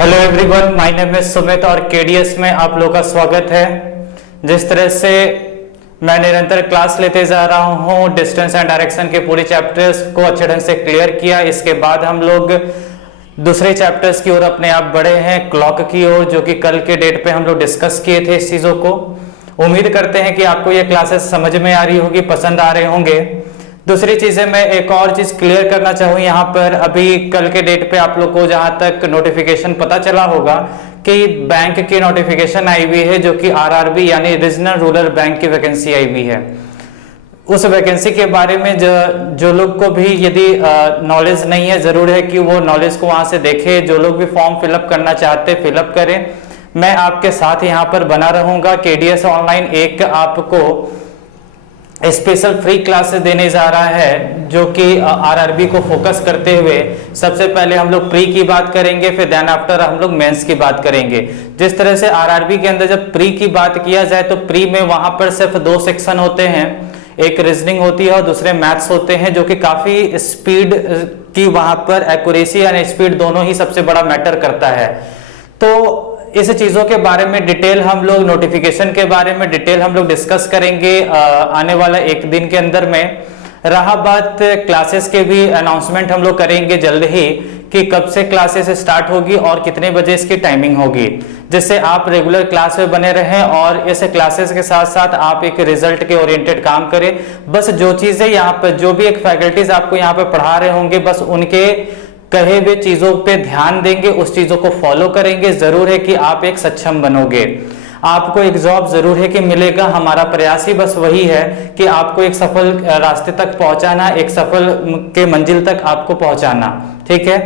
Hello everyone, my name is Sumit और KDS में आप लोगों का स्वागत है। जिस तरह से मैं निरंतर क्लास लेते जा रहा हूं, डिस्टेंस एंड डायरेक्शन के पूरे चैप्टर्स को अच्छे ढंग से क्लियर किया। इसके बाद हम लोग दूसरे चैप्टर्स की ओर अपने आप बढ़े हैं, क्लॉक की ओर, जो कि कल के डेट पे हम लोग डिस्कस किए थे इस चीजों को। उम्मीद करते हैं कि आपको ये क्लासेस समझ में आ रही होगी, पसंद आ रहे होंगे। दूसरी चीजें मैं एक और चीज क्लियर करना चाहूँ यहाँ पर, अभी कल के डेट पे आप लोग को जहां तक नोटिफिकेशन पता चला होगा कि बैंक की नोटिफिकेशन आई हुई है, जो कि आरआरबी यानी रीजनल रूरल बैंक की वैकेंसी आई हुई है। उस वैकेंसी के बारे में जो लोग को भी यदि नॉलेज नहीं है, जरूर है कि वो नॉलेज को वहां से देखे। जो लोग भी फॉर्म फिलअप करना चाहते फिलअप करें। मैं आपके साथ यहाँ पर बना रहूंगा। केडीएस ऑनलाइन एक आपको स्पेशल फ्री क्लासेस देने जा रहा है, जो कि आरआरबी को फोकस करते हुए सबसे पहले हम लोग प्री की बात करेंगे, फिर देन आफ्टर हम लोग मेंस की बात करेंगे। जिस तरह से आरआरबी के अंदर जब प्री की बात किया जाए तो प्री में वहां पर सिर्फ दो सेक्शन होते हैं, एक रीजनिंग होती है और दूसरे मैथ्स होते हैं, जो कि काफी स्पीड की वहां पर एक्यूरेसी यानी स्पीड दोनों ही सबसे बड़ा मैटर करता है। तो इस चीजों के बारे में डिटेल हम लोग, नोटिफिकेशन के बारे में डिटेल हम लोग डिस्कस करेंगे आने वाला एक दिन के अंदर में। रहा बात क्लासेस के भी अनाउंसमेंट हम लोग करेंगे जल्द ही कि कब से क्लासेस स्टार्ट होगी और कितने बजे इसकी टाइमिंग होगी, जिससे आप रेगुलर क्लास में बने रहें और इस क्लासेस के साथ साथ आप एक रिजल्ट के ओरिएंटेड काम करें। बस जो चीजें यहाँ पर, जो भी एक फैकल्टीज आपको यहाँ पर पढ़ा रहे होंगे, बस उनके कहे हुए चीजों पे ध्यान देंगे, उस चीजों को फॉलो करेंगे। जरूर है कि आप एक सक्षम बनोगे, आपको एक जॉब जरूर है कि मिलेगा। हमारा प्रयास ही बस वही है कि आपको एक सफल रास्ते तक पहुंचाना, एक सफल के मंजिल तक आपको पहुंचाना। ठीक है,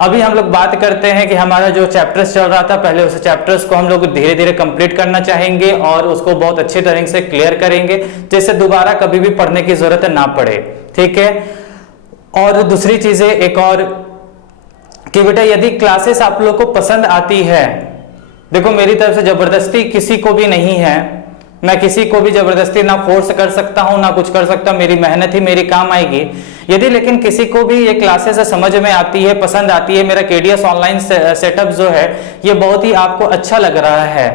अभी हम लोग बात करते हैं कि हमारा जो चैप्टर्स चल रहा था, पहले उस चैप्टर्स को हम लोग धीरे धीरे कंप्लीट करना चाहेंगे और उसको बहुत अच्छे तरह से क्लियर करेंगे, जिससे दोबारा कभी भी पढ़ने की जरूरत ना पड़े। ठीक है, और दूसरी चीजें एक और कि बेटा यदि क्लासेस आप लोग को पसंद आती है, देखो मेरी तरफ से जबरदस्ती किसी को भी नहीं है, मैं किसी को भी जबरदस्ती ना फोर्स कर सकता हूं ना कुछ कर सकता, मेरी मेहनत ही मेरी काम आएगी। यदि लेकिन किसी को भी ये क्लासेस समझ में आती है, पसंद आती है, मेरा केडीएस ऑनलाइन सेटअप जो है ये बहुत ही आपको अच्छा लग रहा है,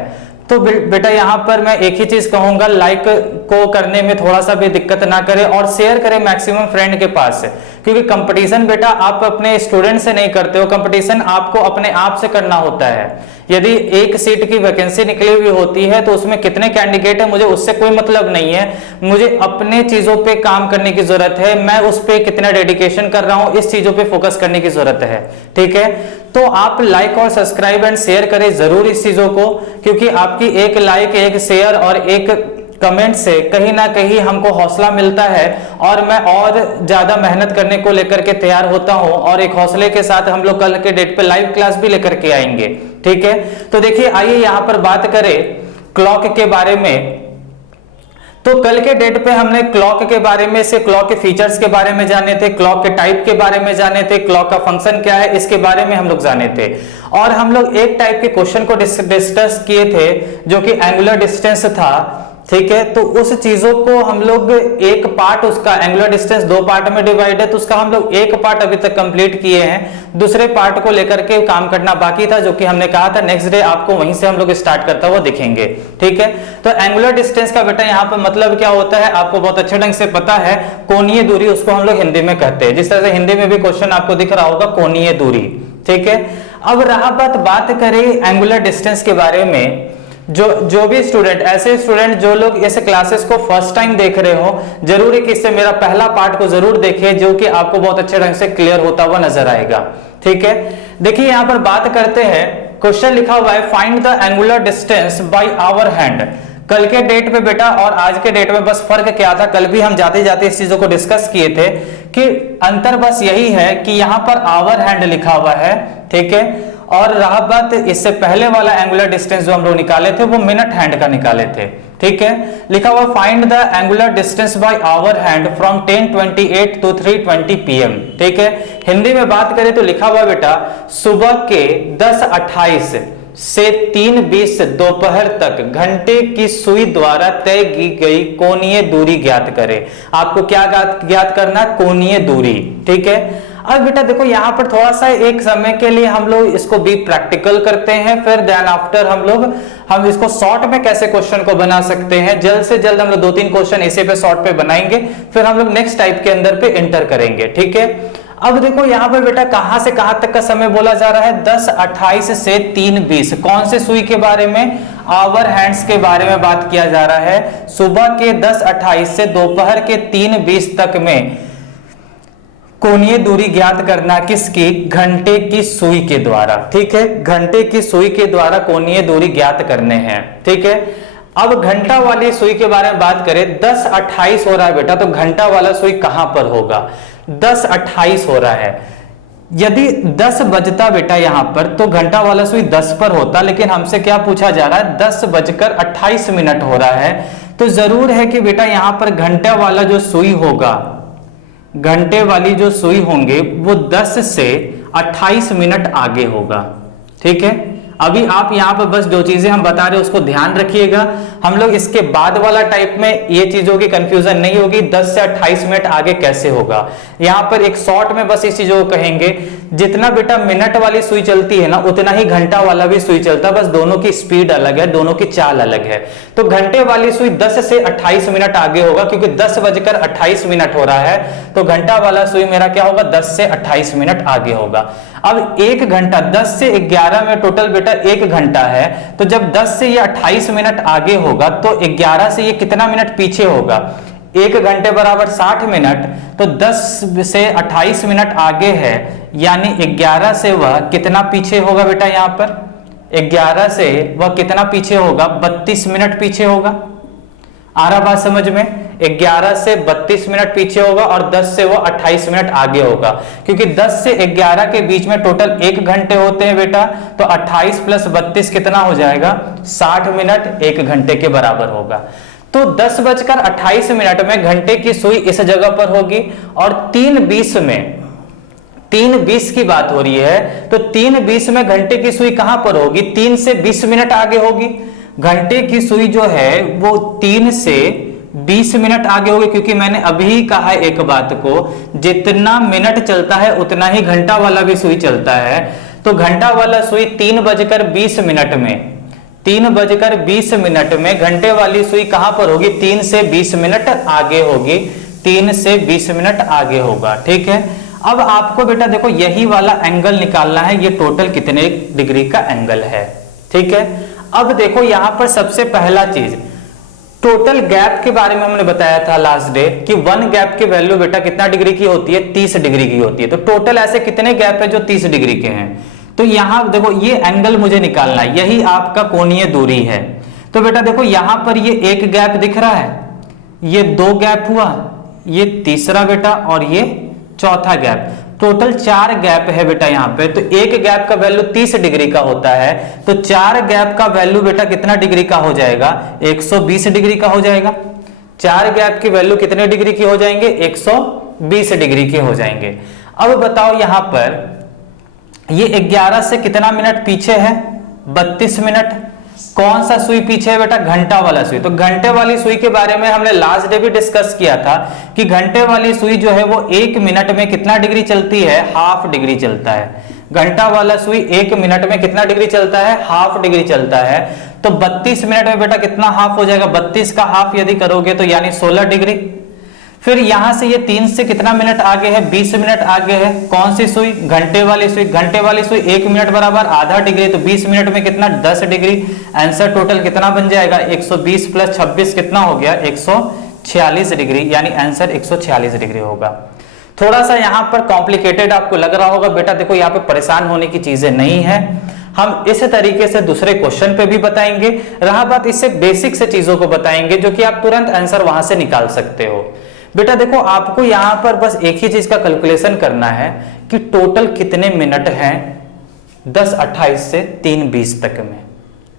तो बेटा यहाँ पर मैं एक ही चीज कहूंगा, लाइक को करने में थोड़ा सा भी दिक्कत ना करें और शेयर करें मैक्सिमम फ्रेंड के पास, क्योंकि कंपटीशन बेटा आप अपने स्टूडेंट से नहीं करते हो, कंपटीशन आपको अपने आप से करना होता है। यदि एक सीट की वैकेंसी निकली हुई होती है तो उसमें कितने कैंडिडेट है मुझे उससे कोई मतलब नहीं है, मुझे अपने चीजों पे काम करने की जरूरत है, मैं उस पे कितना डेडिकेशन कर रहा हूं, इस चीजों पे फोकस करने की जरूरत है। ठीक है, तो आप लाइक और सब्सक्राइब एंड शेयर करें जरूर इस चीजों को, क्योंकि आपकी एक लाइक, एक शेयर और एक कमेंट से कहीं ना कहीं हमको हौसला मिलता है और मैं और ज्यादा मेहनत करने को लेकर के तैयार होता हूं और एक हौसले के साथ हम लोग कल के डेट पे लाइव क्लास भी लेकर के आएंगे। ठीक है, तो देखिए आइए यहां पर बात करें क्लॉक के बारे में। तो कल के डेट पे हमने क्लॉक के बारे में से, क्लॉक के फीचर्स के बारे में जाने थे, क्लॉक के टाइप के बारे में जाने थे, क्लॉक का फंक्शन क्या है इसके बारे में हम लोग जाने थे, और हम लोग एक टाइप के क्वेश्चन को डिस्कस किए थे जो कि एंगुलर डिस्टेंस था। ठीक है, तो उस चीजों को हम लोग एक पार्ट, उसका एंगुलर डिस्टेंस दो पार्ट में डिवाइड है, तो उसका हम लोग एक पार्ट अभी तक कंप्लीट किए हैं, दूसरे पार्ट को लेकर के काम करना बाकी था, जो कि हमने कहा था नेक्स्ट डे आपको वहीं से हम लोग स्टार्ट करता हुआ दिखेंगे। ठीक है, तो एंगुलर डिस्टेंस का बेटा यहाँ पर मतलब क्या होता है आपको बहुत अच्छे ढंग से पता है, कोणीय दूरी उसको हम लोग हिंदी में कहते हैं, जिस तरह से हिंदी में भी क्वेश्चन आपको दिख रहा होगा कोणीय दूरी। ठीक है, अब रहा बात करें एंगुलर डिस्टेंस के बारे में, जो भी स्टूडेंट, ऐसे स्टूडेंट जो लोग इस क्लासेस को फर्स्ट टाइम देख रहे हो, जरूरी कि इससे मेरा पहला पार्ट को जरूर देखें, जो कि आपको बहुत अच्छे ढंग से क्लियर होता हुआ नजर आएगा। ठीक है, देखिए यहां पर बात करते हैं, क्वेश्चन लिखा हुआ है find the angular distance by hour hand. कल के डेट पे बेटा और आज के डेट में बस फर्क क्या था, कल भी हम जाते जाते इस चीजों को डिस्कस किए थे कि अंतर बस यही है कि यहां पर आवर हैंड लिखा हुआ है। ठीक है, और रहा बात इससे पहले वाला एंगुलर डिस्टेंस जो हम लोग निकाले थे वो मिनट हैंड का निकाले थे। ठीक है, लिखा हुआ find the angular distance by hour hand from 10:28 to 3:20 PM। ठीक है, हिंदी में बात करें तो लिखा हुआ बेटा सुबह के 10:28 से 3:20 दोपहर तक घंटे की सुई द्वारा तय की गई कोणीय दूरी ज्ञात करें। आपको क्या ज्ञात करना, कोणीय दूरी। ठीक है, अब बेटा देखो यहाँ पर थोड़ा सा एक समय के लिए हम लोग इसको भी प्रैक्टिकल करते हैं, फिर देन आफ्टर हम इसको शॉर्ट में कैसे क्वेश्चन को बना सकते हैं, जल्द से जल्द हम लोग 2-3 क्वेश्चन इसी पे शॉर्ट पे बनाएंगे, फिर हम लोग नेक्स्ट टाइप के अंदर पे एंटर करेंगे। ठीक है, अब देखो यहाँ पर बेटा कहां से कहां तक का समय बोला जा रहा है, 10:28 से 3:20। कौन से सुई के बारे में, आवर हैंड्स के बारे में बात किया जा रहा है। सुबह के 10:28 से दोपहर के 3:20 तक में कोणीय दूरी ज्ञात करना, किसकी, घंटे की सुई के द्वारा। ठीक है, घंटे की सुई के द्वारा कोणीय दूरी ज्ञात करने हैं। ठीक है, अब घंटा वाली सुई के बारे में बात करें, 10:28 हो रहा है बेटा, तो घंटा वाला सुई कहां पर होगा, 10:28 हो रहा है। यदि 10 बजता बेटा यहां पर, तो घंटा वाला सुई 10 पर होता, लेकिन हमसे क्या पूछा जा रहा है, 10:28 हो रहा है। तो जरूर है कि बेटा यहां पर घंटा वाला जो सुई होगा, घंटे वाली जो सुई होंगे वो 10 से 28 मिनट आगे होगा। ठीक है, अभी आप यहां पर बस जो चीजें हम बता रहे हैं उसको ध्यान रखिएगा। हम लोग इसके बाद वाला टाइप में ये चीजों की कंफ्यूजन नहीं होगी, 10 से 28 मिनट आगे कैसे होगा। यहां पर एक शॉर्ट में बस इस चीजों को कहेंगे, जितना बेटा मिनट वाली सुई चलती है ना, उतना ही घंटा वाला भी सुई चलता है, बस दोनों की स्पीड अलग है, दोनों की चाल अलग है। तो घंटे वाली सुई 10 से 28 मिनट आगे होगा, क्योंकि 10:28 हो रहा है, तो घंटा वाला सुई मेरा क्या होगा, 10 से 28 मिनट आगे होगा। अब 1 घंटा, 10 से 11 में टोटल बेटा 1 घंटा है, तो जब 10 से ये 28 मिनट आगे होगा, तो 11 से ये कितना मिनट पीछे होगा, 1 घंटे बराबर 60 मिनट, तो 10 से 28 मिनट आगे है, यानी 11 से वह कितना पीछे होगा बेटा, यहां पर 11 से वह कितना पीछे होगा, 32 मिनट पीछे होगा। आ रहा बात समझ में, 11 से 32 मिनट पीछे होगा, और 10 से वो 28 मिनट आगे होगा, क्योंकि 10 से 11 के बीच में टोटल 1 घंटे होते हैं बेटा, तो 28 + 32 कितना हो जाएगा, 60 मिनट 1 घंटे के बराबर होगा। तो 10:28 में घंटे की सुई इस जगह पर होगी, और 3:20 की बात हो रही है, तो 3:20 में घंटे की सुई कहां पर होगी, 3 से 20 मिनट आगे होगी। घंटे की सुई जो है वो 3 से 20 मिनट आगे होगी, क्योंकि मैंने अभी कहा एक बात को, जितना मिनट चलता है उतना ही घंटा वाला भी सुई चलता है। तो घंटा वाला सुई 3:20 में घंटे वाली सुई कहां पर होगी, 3 से 20 मिनट आगे होगी, 3 से 20 मिनट आगे होगा। ठीक है, अब आपको बेटा देखो यही वाला एंगल निकालना है, ये टोटल कितने डिग्री का एंगल है। ठीक है, अब देखो यहां पर सबसे पहला चीज, टोटल गैप के बारे में हमने बताया था लास्ट डे कि 1 गैप की वैल्यू बेटा कितना डिग्री की होती है, 30 डिग्री की होती है। तो टोटल ऐसे कितने गैप है जो 30 डिग्री के हैं। तो यहां देखो ये एंगल मुझे निकालना है, यही आपका कोणीय दूरी है। तो बेटा देखो यहां पर ये 1 गैप दिख रहा है, ये 2 गैप हुआ, ये तीसरा बेटा, और ये चौथा गैप, टोटल 4 गैप है बेटा यहाँ पे। तो 1 गैप का वैल्यू 30 डिग्री का होता है, तो 4 गैप का वैल्यू बेटा कितना डिग्री का हो जाएगा, 120 डिग्री का हो जाएगा। 4 गैप की वैल्यू कितने डिग्री की हो जाएंगे, 120 डिग्री के हो जाएंगे। अब बताओ यहां पर ये 11 से कितना मिनट पीछे है, 32 मिनट। कौन सा सुई पीछे है बेटा, घंटा वाला सुई। तो घंटे वाली सुई के बारे में हमने लास्ट डे भी डिस्कस किया था कि घंटे वाली सुई जो है वो 1 मिनट में कितना डिग्री चलती है, हाफ डिग्री चलता है। घंटा वाला सुई 1 मिनट में कितना डिग्री चलता है, हाफ डिग्री चलता है। तो 32 मिनट में बेटा कितना हाफ हो जाएगा, 32 का हाफ यदि करोगे तो यानी 16 डिग्री। फिर यहां से ये 3 से कितना मिनट आगे है, 20 मिनट आगे है। कौन सी सुई, घंटे वाली सुई। घंटे वाली सुई 1 मिनट बराबर आधा डिग्री, तो 20 मिनट में कितना, 10 डिग्री। आंसर टोटल कितना बन जाएगा, 120 + 26 कितना हो गया, 146 डिग्री, यानी आंसर 146 डिग्री होगा। थोड़ा सा यहां पर कॉम्प्लिकेटेड आपको लग रहा होगा, बेटा देखो यहाँ पे परेशान होने की चीजें नहीं है, हम इस तरीके से दूसरे क्वेश्चन पे भी बताएंगे। रहा बात इससे बेसिक से चीजों को बताएंगे जो कि आप तुरंत आंसर वहां से निकाल सकते हो। बेटा देखो आपको यहां पर बस एक ही चीज का कैलकुलेशन करना है कि टोटल कितने मिनट हैं 10:28 से 3:20 तक में।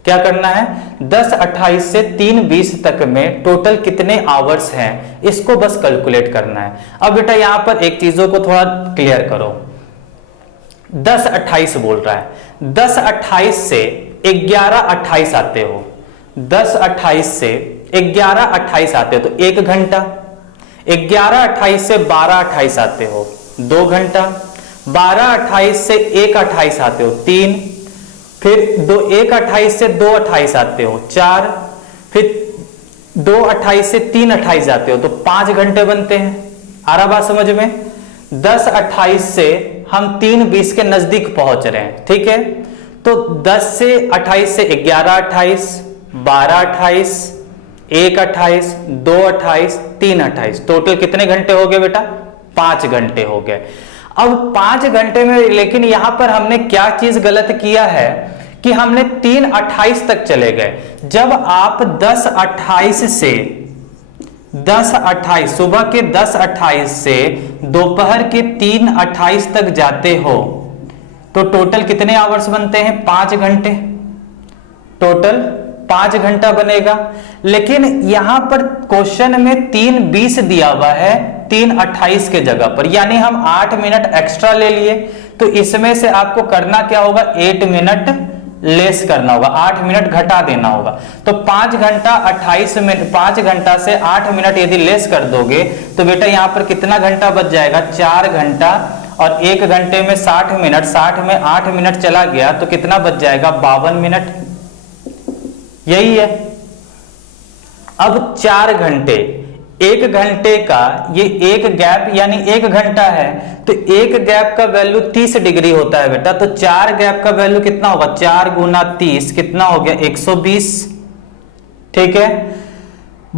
क्या करना है, 10:28 से 3:20 तक में टोटल कितने आवर्स हैं, इसको बस कैलकुलेट करना है। अब बेटा यहां पर एक चीजों को थोड़ा क्लियर करो, 10:28 बोल रहा है, 10:28 से 11:28 आते हो, 10:28 से 11:28 आते हो तो 1 घंटा। 11:28 से 12:28 आते हो 2 घंटा। 12/28 से 1/28 आते हो 3, फिर 1/28 से 2/28 आते हो 4, फिर 2/28 से 3/28 जाते हो तो 5 घंटे बनते हैं। आ रहा बात समझ में? 10/28 से हम 3:20 के नजदीक पहुंच रहे हैं, ठीक है। तो 10 से 28 से 11/28, 12/28, 1/28, 2/28, 3/28, टोटल कितने घंटे हो गए बेटा? 5 घंटे हो गए। अब 5 घंटे में लेकिन यहां पर हमने क्या चीज गलत किया है कि हमने 3:28 तक चले गए। जब आप 10:28 से 10:28 सुबह के 10:28 से दोपहर के 3:28 तक जाते हो तो टोटल कितने आवर्स बनते हैं? 5 घंटे। टोटल 5 घंटा बनेगा। लेकिन यहां पर क्वेश्चन में 3:20 दिया हुआ है 3:28 के जगह पर, यानी हम 8 मिनट एक्स्ट्रा ले लिए। तो इसमें से आपको करना क्या होगा? 8 मिनट लेस करना होगा, 8 मिनट घटा देना होगा। तो 5 घंटा 28 मिनट, 5 घंटा से 8 मिनट यदि लेस कर दोगे तो बेटा यहां पर कितना घंटा बच जाएगा? 4 घंटा। और 1 घंटे में 60 मिनट, 60 में 8 मिनट चला गया तो कितना बच जाएगा? 52 मिनट। यही है। अब 4 घंटे, 1 घंटे का ये एक गैप यानी 1 घंटा है, तो 1 गैप का वैल्यू 30 डिग्री होता है बेटा। तो 4 गैप का वैल्यू कितना होगा? 4 गुना 30 कितना हो गया? 120, ठीक है।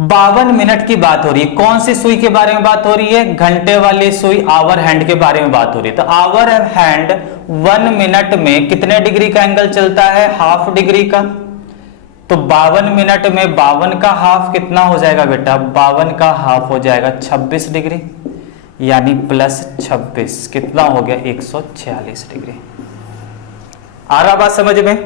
52 मिनट की बात हो रही है। कौन सी सुई के बारे में बात हो रही है? घंटे वाली सुई, आवर हैंड के बारे में बात हो रही है। तो आवर हैंड 1 मिनट में कितने डिग्री का एंगल चलता है? हाफ डिग्री का। तो 52 मिनट में 52 का हाफ कितना हो जाएगा बेटा? 52 का हाफ हो जाएगा 26 डिग्री, यानी प्लस 26 कितना हो गया? 146 डिग्री। आ रहा बात समझ में?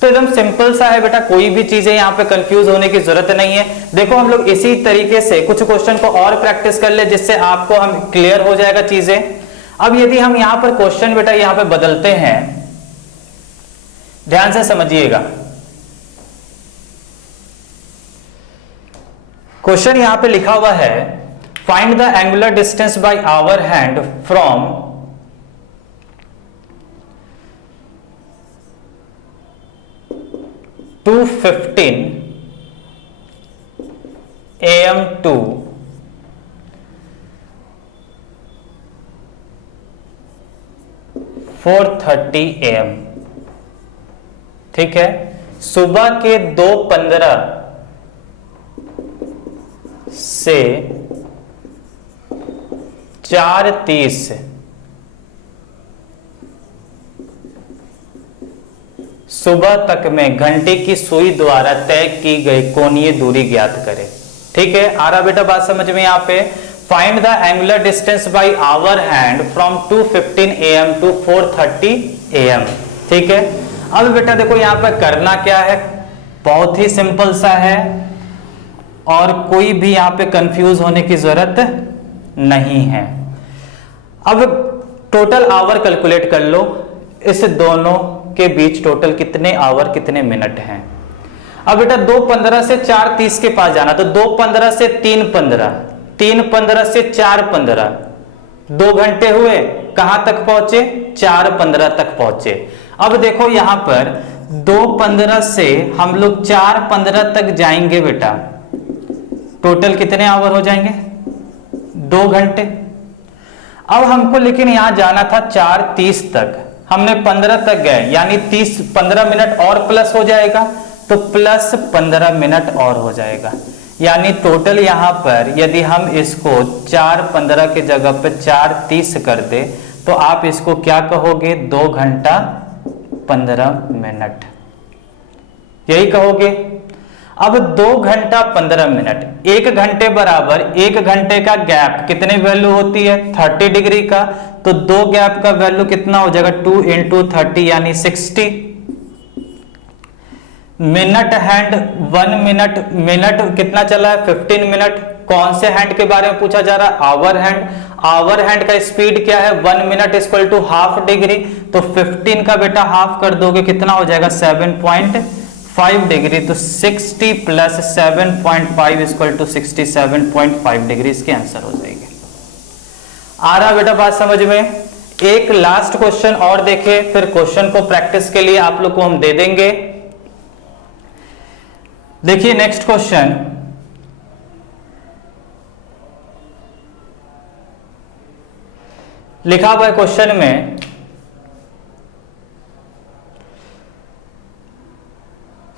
तो एकदम सिंपल सा है बेटा, कोई भी चीजें यहां पे कंफ्यूज होने की जरूरत नहीं है। देखो हम लोग इसी तरीके से कुछ क्वेश्चन को और प्रैक्टिस कर ले जिससे आपको हम क्लियर हो जाएगा चीजें। अब यदि हम यहां पर क्वेश्चन बेटा यहां पे बदलते हैं, ध्यान से समझिएगा। क्वेश्चन यहां पे लिखा हुआ है find the angular distance by hour hand from two 15 AM to 4:30 AM, ठीक है। सुबह के 2:15 से 4:30 सुबह तक में घंटे की सुई द्वारा तय की गई कोणीय दूरी ज्ञात करें, ठीक है। आ रहा बेटा बात समझ में? यहां पे find the angular distance by hour hand from 2:15 AM to 4:30 AM, ठीक है। अब बेटा देखो यहां पर करना क्या है, बहुत ही सिंपल सा है और कोई भी यहां पे कंफ्यूज होने की जरूरत नहीं है। अब टोटल आवर कैलकुलेट कर लो, इस दोनों के बीच टोटल कितने आवर कितने मिनट हैं। अब बेटा 2:15 से 4:30 के पास जाना, तो 2:15 से 3:15, 3:15 से 4:15, 2 घंटे हुए, कहां तक पहुंचे? 4:15 तक पहुंचे। अब देखो यहां पर 2:15 से हम लोग 4:15 तक जाएंगे बेटा, टोटल कितने आवर हो जाएंगे? 2 घंटे। अब हमको लेकिन यहां जाना था 4:30 तक, हमने 15 तक गए, यानी 15 मिनट और प्लस हो जाएगा, तो प्लस 15 मिनट और हो जाएगा, यानी टोटल यहां पर यदि हम इसको 4:15 के जगह पे 4:30 कर दे तो आप इसको क्या कहोगे? 2 घंटा 15 मिनट, यही कहोगे। अब 2 घंटा 15 मिनट, 1 घंटे बराबर 1 घंटे का गैप कितने वैल्यू होती है? 30 डिग्री का। तो 2 गैप का वैल्यू कितना हो जाएगा? 2 × 30 यानी 60। मिनट हैंड 1 मिनट, मिनट कितना चला है? 15 मिनट। कौन से हैंड के बारे में पूछा जा रहा है? Hour hand. आवर हैंड का स्पीड क्या है? 1 minute equal to half degree. तो 15 का बेटा हाफ कर दोगे, कितना हो जाएगा? 7.5 डिग्री। तो 60 प्लस 7.5 इक्वल टू 67.5 डिग्री इसके आंसर हो जाएगी। आ रहा बेटा बात समझ में? एक लास्ट क्वेश्चन और देखें, फिर क्वेश्चन को प्रैक्टिस के लिए आप लोग को हम दे देंगे। देखिए नेक्स्ट क्वेश्चन, लिखा हुआ है क्वेश्चन में,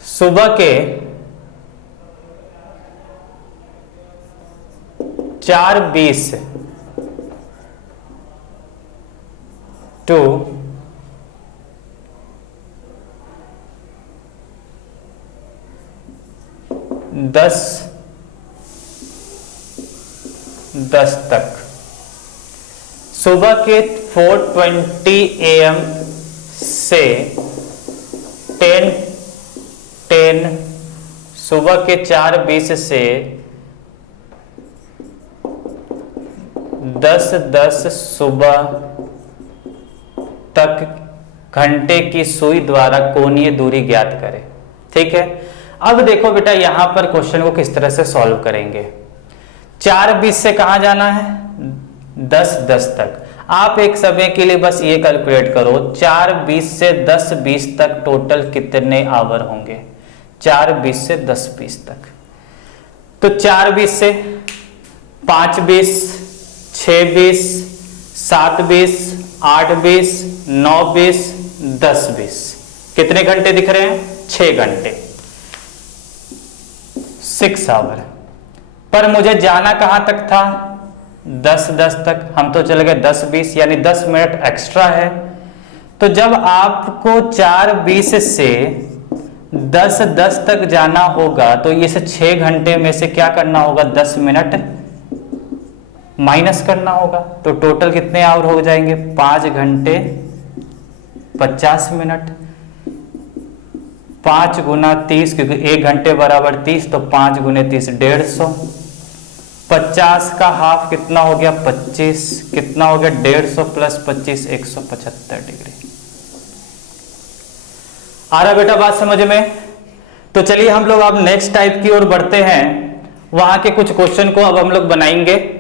सुबह के 4:20 टू 10:10 तक, सुबह के 4:20 AM से 10:10, सुबह के 4:20 से 10:10 सुबह तक घंटे की सुई द्वारा कोणीय दूरी ज्ञात करें। ठीक है, अब देखो बेटा यहां पर क्वेश्चन को किस तरह से सॉल्व करेंगे। 4:20 से कहां जाना है, 10:10 तक। आप एक समय के लिए बस ये कैलकुलेट करो, 4:20 से 10:20 तक टोटल कितने आवर होंगे, 4:20 से 10:20 तक। तो 4:20 से 5:20, 6:20, 7:20, 8:20, 9:20, 10:20, कितने घंटे दिख रहे हैं, 6 घंटे, 6 आवर। पर मुझे जाना कहां तक था, 10:10 तक। हम तो चले गए 10:20, यानी 10 मिनट एक्स्ट्रा है। तो जब आपको 4:20 से 10:10 तक जाना होगा तो इस 6 घंटे में से क्या करना होगा, 10 मिनट माइनस करना होगा। तो टोटल कितने आवर हो जाएंगे, 5 घंटे 50 मिनट। 5 गुना 30, क्योंकि 1 घंटे बराबर 30, तो 5 गुने 30 150। 50 का हाफ कितना हो गया, 25, कितना हो गया 150 प्लस 25 175 डिग्री। आ रहा बेटा बात समझ में। तो चलिए हम लोग अब नेक्स्ट टाइप की ओर बढ़ते हैं, वहां के कुछ क्वेश्चन को अब हम लोग बनाएंगे।